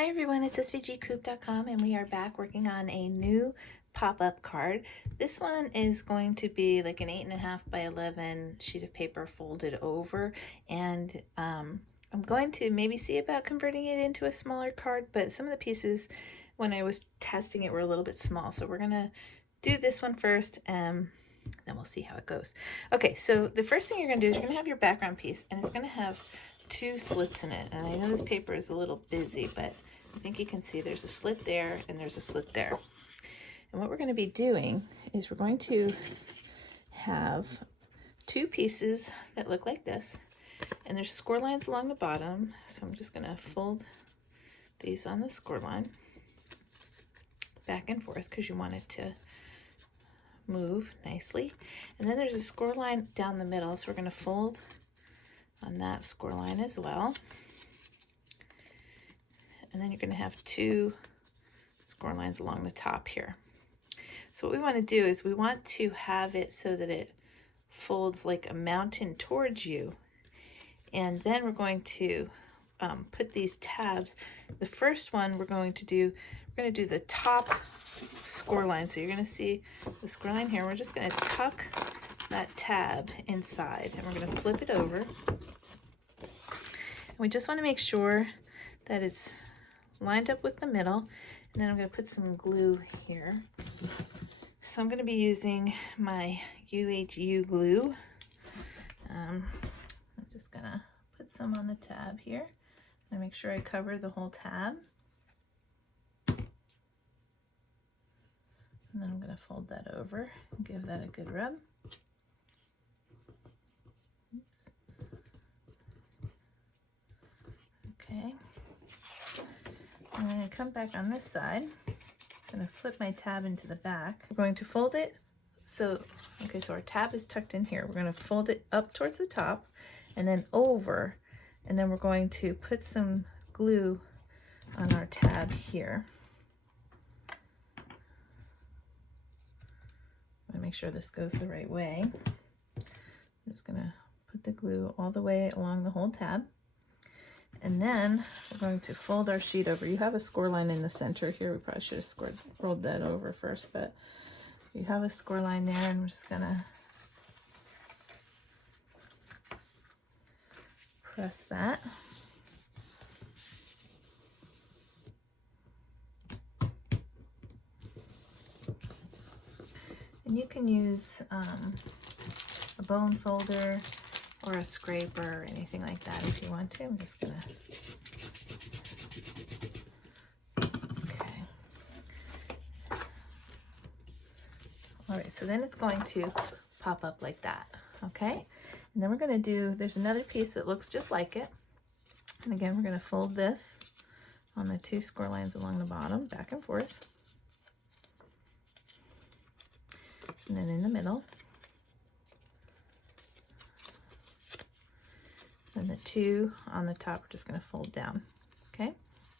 Hi everyone, it's svgcoop.com and we are back working on a new pop-up card. This one is going to be like an 8.5 by 11 sheet of paper folded over, and I'm going to maybe see about converting it into a smaller card, but some of the pieces when I was testing it were a little bit small, so we're gonna do this one first and then we'll see how it goes. Okay, so the first thing you're gonna do is you're gonna have your background piece, and it's gonna have two slits in it. And I know this paper is a little busy, but I think you can see there's a slit there and there's a slit there. And what we're going to be doing is we're going to have two pieces that look like this, and there's score lines along the bottom. So I'm just going to fold these on the score line back and forth because you want it to move nicely. And then there's a score line down the middle, so we're going to fold on that score line as well. And then you're going to have two score lines along the top here. So what we want to do is we want to have it so that it folds like a mountain towards you. And then we're going to put these tabs. The first one we're going to do the top score line. So you're going to see the score line here. We're just going to tuck that tab inside, and we're going to flip it over. And we just want to make sure that it's lined up with the middle, and then I'm going to put some glue here. So I'm going to be using my UHU glue. I'm just going to put some on the tab here and make sure I cover the whole tab. And then I'm going to fold that over and give that a good rub. Oops. Okay. I'm going to come back on this side. I'm going to flip my tab into the back. We're going to fold it. So our tab is tucked in here. We're going to fold it up towards the top and then over. And then we're going to put some glue on our tab here. I want to make sure this goes the right way. I'm just going to put the glue all the way along the whole tab. And then we're going to fold our sheet over. You have a score line in the center here. We probably should have rolled that over first, but you have a score line there, and we're just gonna press that. And you can use a bone folder or a scraper or anything like that if you want to. I'm just gonna, okay. All right, so then it's going to pop up like that, okay? And then we're gonna do, there's another piece that looks just like it. And again, we're gonna fold this on the two score lines along the bottom, back and forth. And then in the middle. And the two on the top, we're just going to fold down, okay,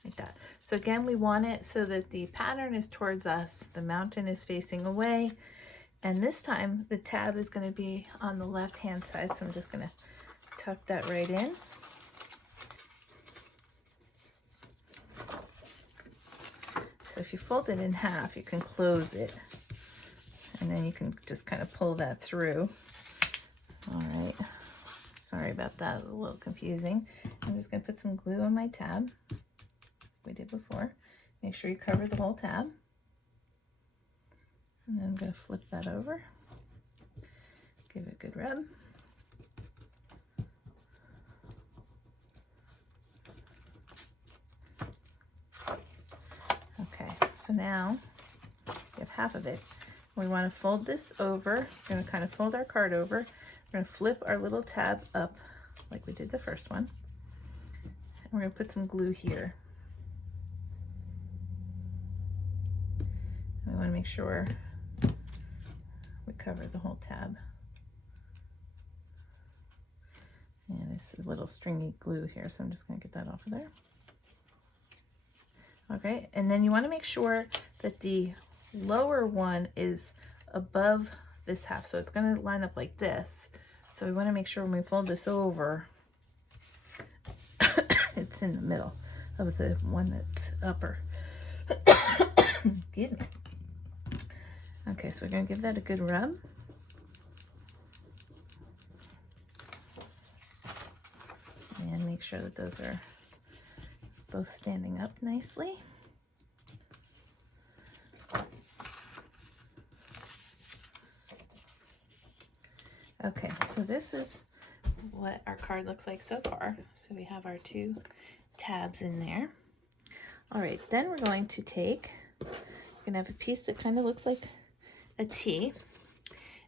like that. So again, we want it so that the pattern is towards us, the mountain is facing away, and this time the tab is going to be on the left hand side, so I'm just going to tuck that right in. So if you fold it in half, you can close it, and then you can just kind of pull that through. All right. Sorry about that, it was a little confusing. I'm just going to put some glue on my tab, like we did before. Make sure you cover the whole tab. And then I'm going to flip that over. Give it a good rub. Okay, so now we have half of it. We want to fold this over. We're going to kind of fold our card over. We're going to flip our little tab up like we did the first one. And we're going to put some glue here. We want to make sure we cover the whole tab. And this is a little stringy glue here, so I'm just going to get that off of there. Okay, and then you want to make sure that the lower one is above this half, so it's going to line up like this. So we want to make sure when we fold this over it's in the middle of the one that's upper. Excuse me. Okay, so we're going to give that a good rub. And make sure that those are both standing up nicely. Okay, so this is what our card looks like so far. So we have our 2 tabs in there. All right, then we're going to take, we're going to have a piece that kind of looks like a T.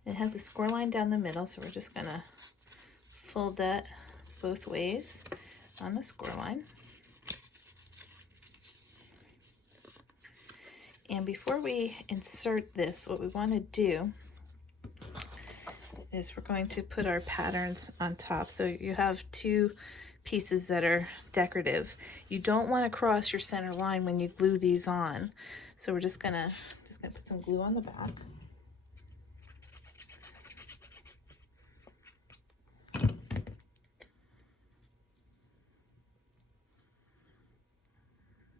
It has a score line down the middle, so we're just going to fold that both ways on the score line. And before we insert this, what we want to do is we're going to put our patterns on top. So you have 2 pieces that are decorative. You don't want to cross your center line when you glue these on. So we're just gonna put some glue on the back.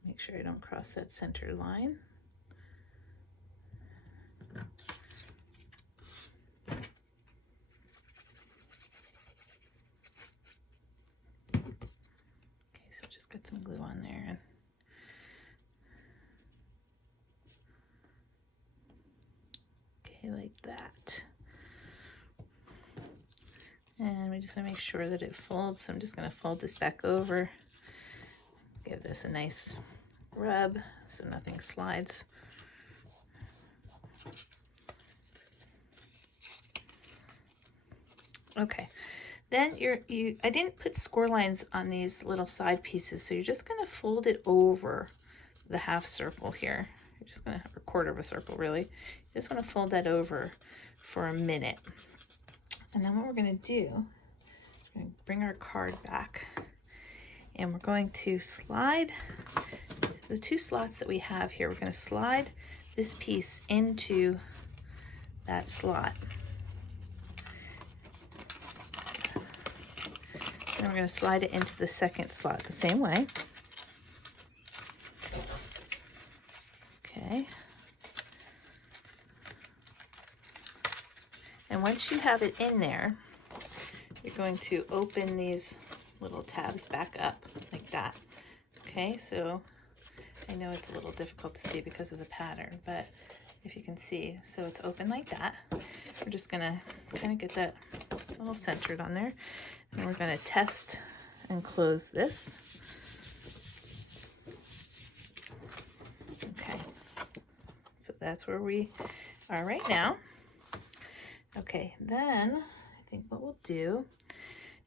Make sure I don't cross that center line. Get some glue on there, and okay, like that. And we just want to make sure that it folds, so I'm just going to fold this back over, give this a nice rub so nothing slides. Okay, then I didn't put score lines on these little side pieces, so you're just going to fold it over the half circle here. You're just going to have a quarter of a circle, really. You just want to fold that over for a minute. And then what we're going to do, we're going to bring our card back, and we're going to slide the 2 slots that we have here. We're going to slide this piece into that slot. And we're going to slide it into the second slot the same way. Okay. And once you have it in there, you're going to open these little tabs back up like that. Okay, so I know it's a little difficult to see because of the pattern, but if you can see, so it's open like that. We're just going to kind of get that all centered on there. And we're going to test and close this. Okay, so that's where we are right now. Okay, then I think what we'll do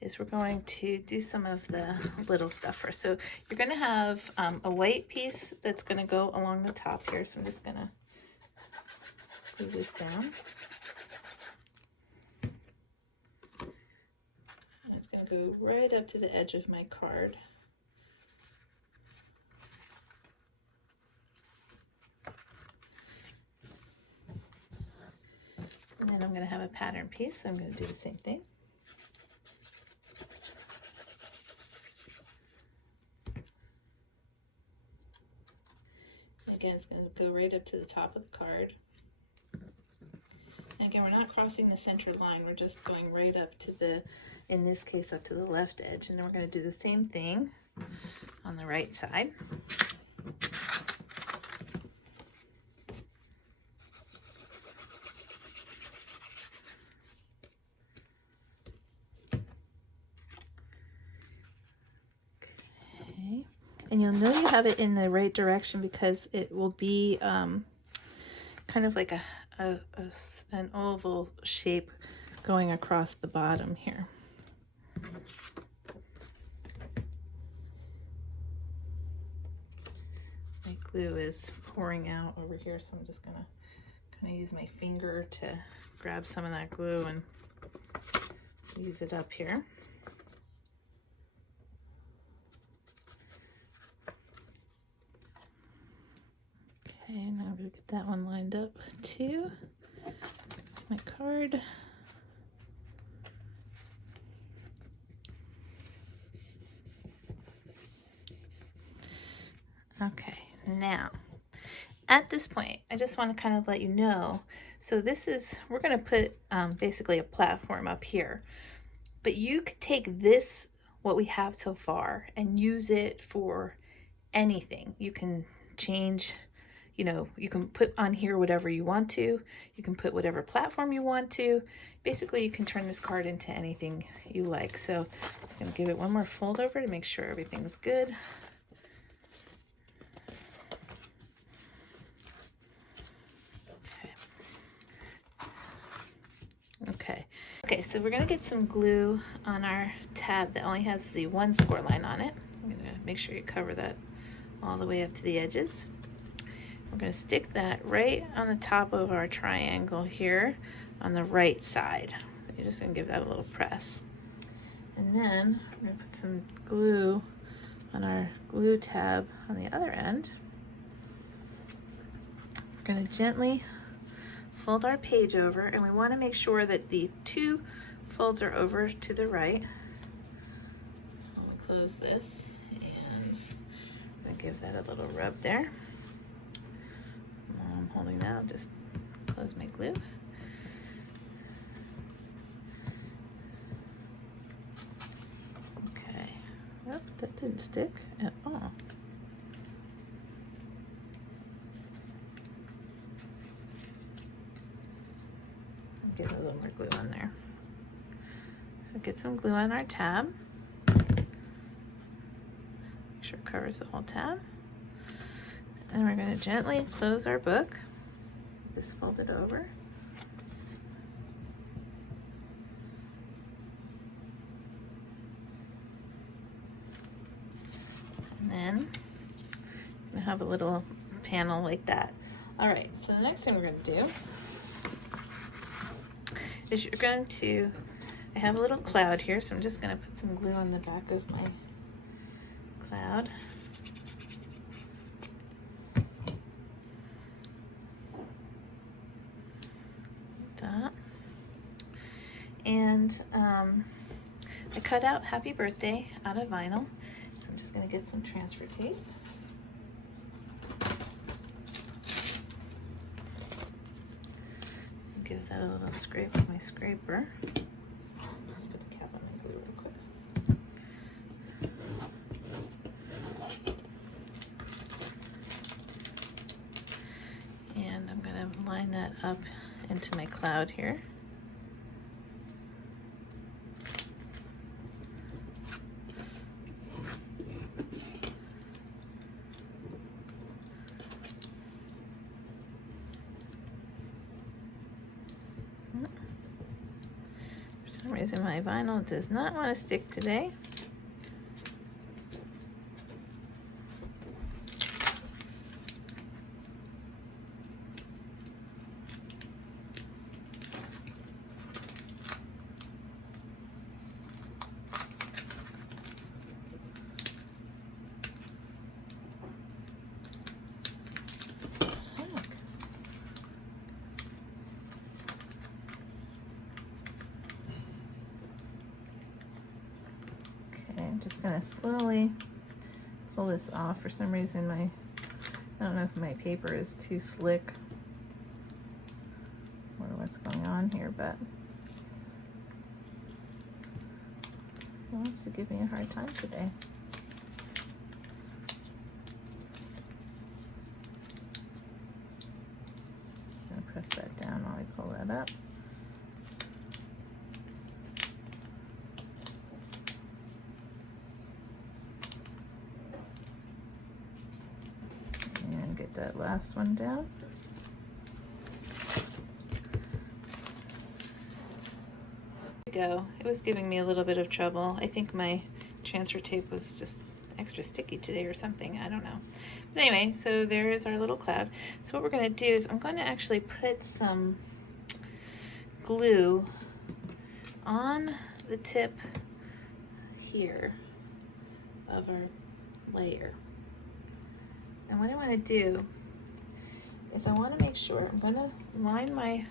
is we're going to do some of the little stuff first. So you're going to have a white piece that's going to go along the top here. So I'm just going to glue this down. It's going to go right up to the edge of my card. And then I'm going to have a pattern piece, so I'm going to do the same thing. Again, it's going to go right up to the top of the card. And again, we're not crossing the center line, we're just going right up to the, in this case, up to the left edge. And then we're going to do the same thing on the right side. Okay, and you'll know you have it in the right direction because it will be kind of like an oval shape going across the bottom here. My glue is pouring out over here, so I'm just gonna kind of use my finger to grab some of that glue and use it up here. Okay, now I'm gonna get that one lined up too. My card. Okay, now at this point, I just want to kind of let you know, so this is, we're going to put basically a platform up here, but you could take this, what we have so far, and use it for anything. You can change, you know, you can put on here whatever you want to. You can put whatever platform you want to. Basically, you can turn this card into anything you like. So I'm just going to give it one more fold over to make sure everything's good. Okay, so we're gonna get some glue on our tab that only has the one score line on it. I'm gonna make sure you cover that all the way up to the edges. We're gonna stick that right on the top of our triangle here on the right side. So you're just gonna give that a little press. And then we're gonna put some glue on our glue tab on the other end. We're gonna gently fold our page over, and we want to make sure that the two folds are over to the right. I'm going to close this, and I'm going to give that a little rub there. While I'm holding that, I'll just close my glue. Okay, yep, that didn't stick at all. Get a little more glue on there. So get some glue on our tab. Make sure it covers the whole tab. And we're going to gently close our book. Just fold it over. And then we have a little panel like that. All right, so the next thing we're going to do is you're going to, I have a little cloud here, so I'm just going to put some glue on the back of my cloud. Like that. And I cut out Happy Birthday out of vinyl, so I'm just going to get some transfer tape. Give that a little scrape with my scraper. Let's put the cap on my glue real quick. And I'm going to line that up into my cloud here. For some reason my vinyl does not want to stick today. I'm just going to slowly pull this off. For some reason I don't know if my paper is too slick or what's going on here, but it wants to give me a hard time today. Just going to press that down while I pull that up. Get that last one down. There we go. It was giving me a little bit of trouble. I think my transfer tape was just extra sticky today or something. I don't know. But anyway, so there is our little cloud. So what we're going to do is I'm going to actually put some glue on the tip here of our layer. And what I want to do is I want to make sure, I'm going to line my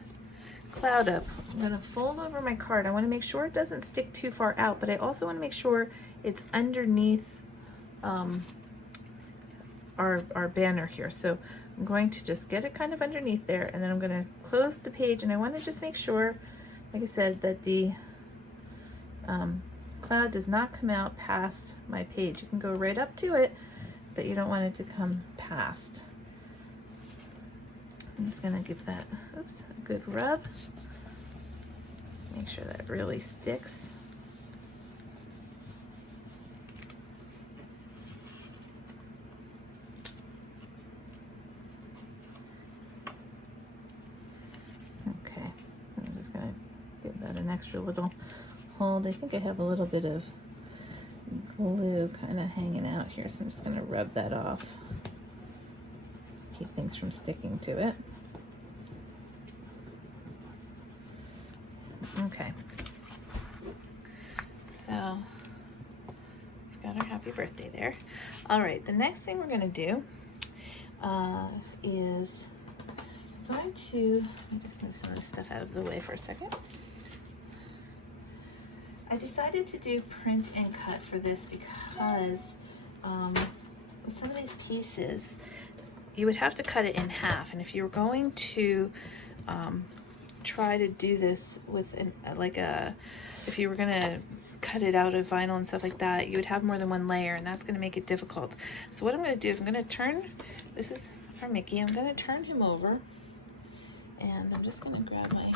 cloud up. I'm going to fold over my card. I want to make sure it doesn't stick too far out, but I also want to make sure it's underneath our banner here. So I'm going to just get it kind of underneath there, and then I'm going to close the page, and I want to just make sure, like I said, that the cloud does not come out past my page. You can go right up to it, but you don't want it to come past. I'm just going to give that, oops, a good rub. Make sure that really sticks. Okay, I'm just going to give that an extra little hold. I think I have a little bit of glue kind of hanging out here, so I'm just going to rub that off. Keep things from sticking to it. Okay. So we've got our happy birthday there. All right, the next thing we're going to do is going to, let me just move some of this stuff out of the way for a second. I decided to do print and cut for this because with some of these pieces, you would have to cut it in half, and if you were going to try to do this with if you were gonna cut it out of vinyl and stuff like that, you would have more than one layer, and that's gonna make it difficult. So what I'm gonna do is I'm gonna turn, this is for Mickey, I'm gonna turn him over, and I'm just gonna grab my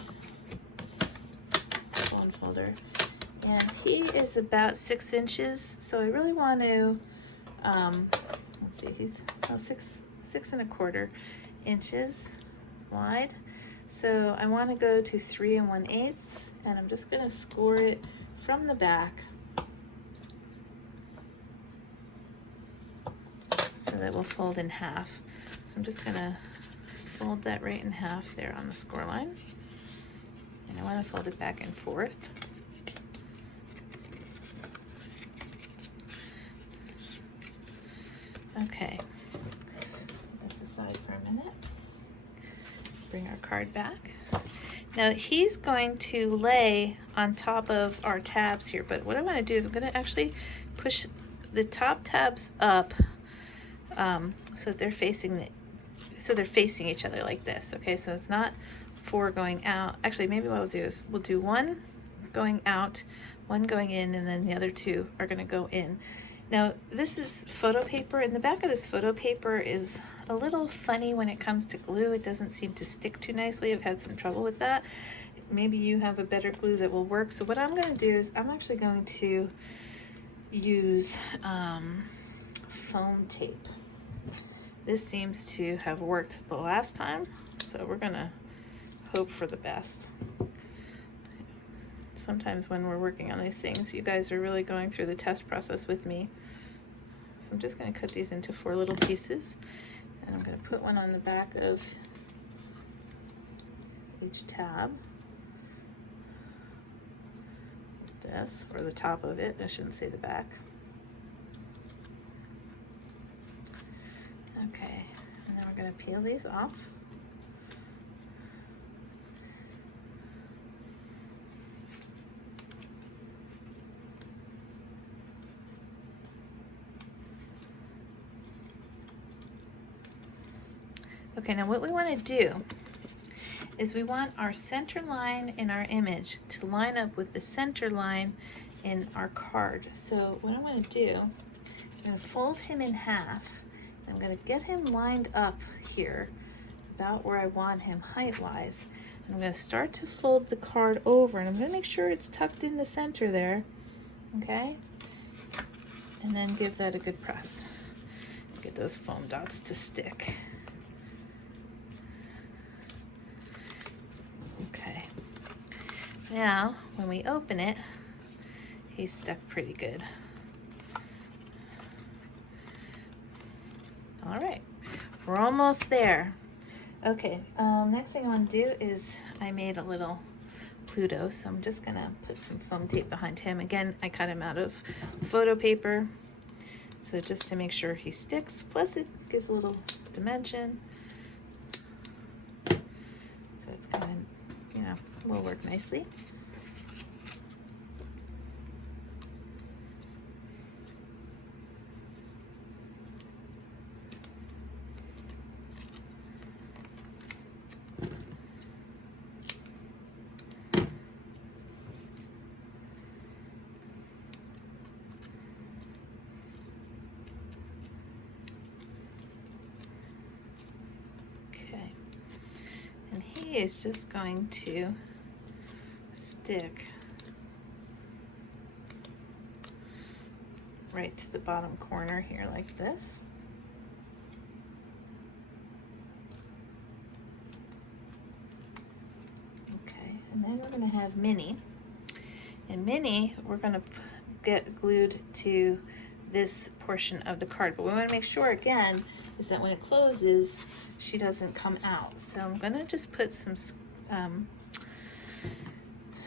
phone folder, and he is about 6 inches, so I really want to, let's see, he's about 6¼ inches wide. So I want to go to 3 1/8, and I'm just going to score it from the back so that we'll fold in half. So I'm just going to fold that right in half there on the score line, and I want to fold it back and forth. Okay, put this aside for a minute. Bring our card back. Now he's going to lay on top of our tabs here, but what I want to do is I'm going to actually push the top tabs up so they're facing each other like this. Okay, so it's not 4 going out. Actually, maybe what we'll do is we'll do 1 going out, 1 going in, and then the other 2 are going to go in. Now this is photo paper, and the back of this photo paper is a little funny when it comes to glue. It doesn't seem to stick too nicely. I've had some trouble with that. Maybe you have a better glue that will work. So what I'm going to do is I'm actually going to use foam tape. This seems to have worked the last time, so we're going to hope for the best. Sometimes when we're working on these things, you guys are really going through the test process with me. So I'm just going to cut these into 4 little pieces, and I'm going to put one on the back of each tab, like this, or the top of it. I shouldn't say the back. Okay, and then we're going to peel these off. Okay, now what we want to do is we want our center line in our image to line up with the center line in our card. So what I'm going to do, I'm going to fold him in half. I'm going to get him lined up here about where I want him height-wise. And I'm going to start to fold the card over, and I'm going to make sure it's tucked in the center there, okay? And then give that a good press. Get those foam dots to stick. Okay, now when we open it, he's stuck pretty good. All right, we're almost there. Okay, next thing I want to do is I made a little Pluto, so I'm just gonna put some foam tape behind him. Again, I cut him out of photo paper, so just to make sure he sticks, plus it gives a little dimension. So it's kind of, you know, will work nicely. is just going to stick right to the bottom corner here like this. Okay, and then we're going to have Minnie. And Minnie, we're going to get glued to this portion of the card. But we want to make sure, again, is that when it closes, she doesn't come out. So I'm going to just put some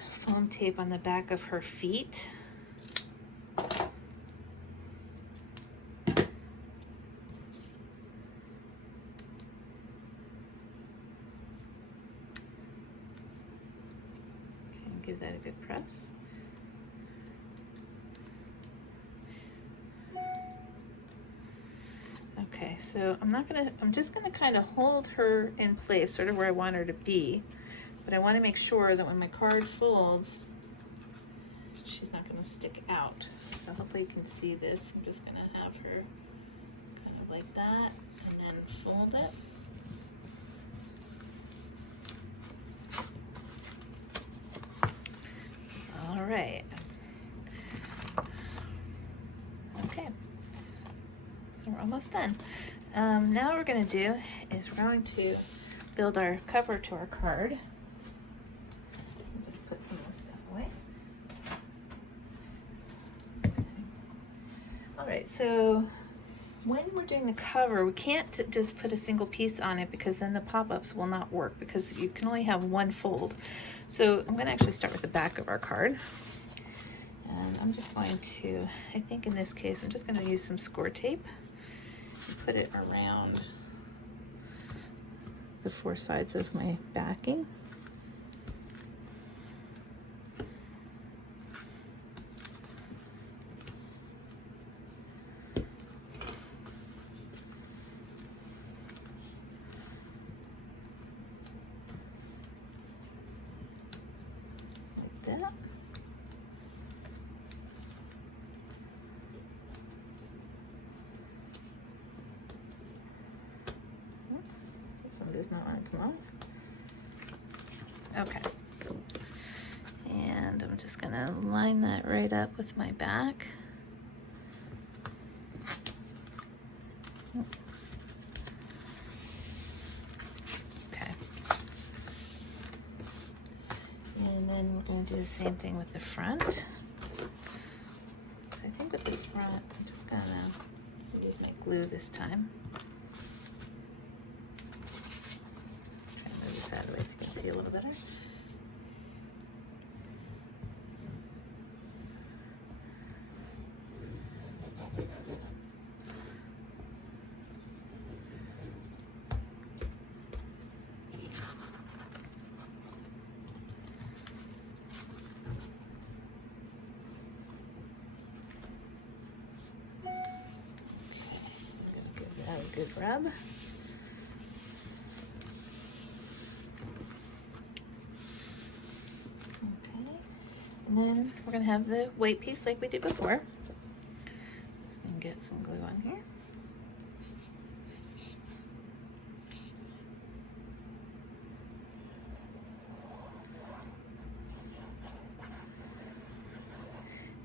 foam tape on the back of her feet. Give that a good press. Okay, so I'm just gonna kind of hold her in place, sort of where I want her to be, but I want to make sure that when my card folds, she's not gonna stick out. So hopefully you can see this. I'm just gonna have her kind of like that, and then fold it. All right. Okay. So we're almost done. Now what we're going to do is we're going to build our cover to our card. Just put some of this stuff away. Okay. All right, so when we're doing the cover, we can't just put a single piece on it because then the pop-ups will not work because you can only have one fold. So I'm going to actually start with the back of our card. And I'm just going to, I think in this case, I'm just going to use some score tape and put it around the four sides of my backing. Like that. Does not want to come off. Okay. And I'm just going to line that right up with my back. Okay. And then we're going to do the same thing with the front. So I think with the front, I'm just going to use my glue this time. Out of the way so you can see a little better. Okay, I'm going to give that a good rub. And then we're going to have the white piece like we did before. And get some glue on here.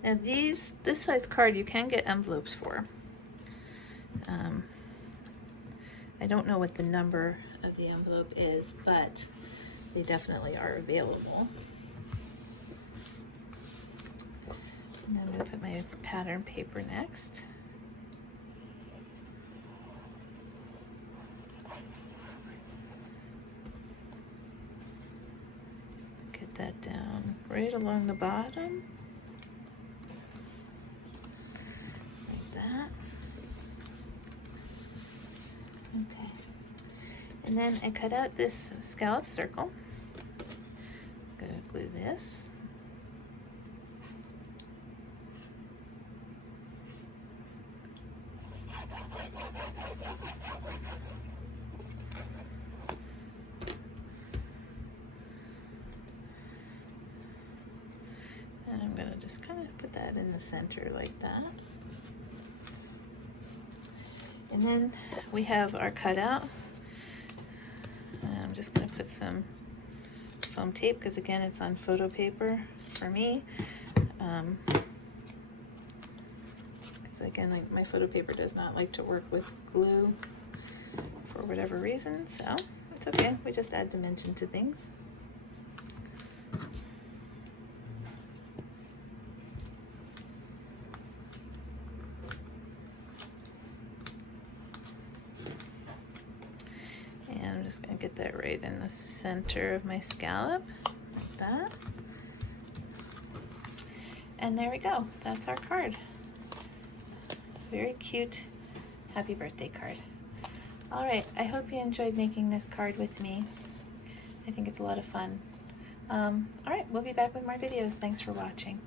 Now this size card you can get envelopes for. I don't know what the number of the envelope is, but they definitely are available. And then I'm going to put my pattern paper next. Get that down right along the bottom. Like that. Okay. And then I cut out this scallop circle. I'm going to glue this. And I'm going to just kind of put that in the center like that. And then we have our cutout. And I'm just going to put some foam tape because again it's on photo paper for me. Because again, like, my photo paper does not like to work with glue for whatever reason, so it's okay. We just add dimension to things. And I'm just going to get that right in the center of my scallop, like that. And there we go. That's our card. Very cute happy birthday card. All right, I hope you enjoyed making this card with me. I think it's a lot of fun. All right, we'll be back with more videos. Thanks for watching.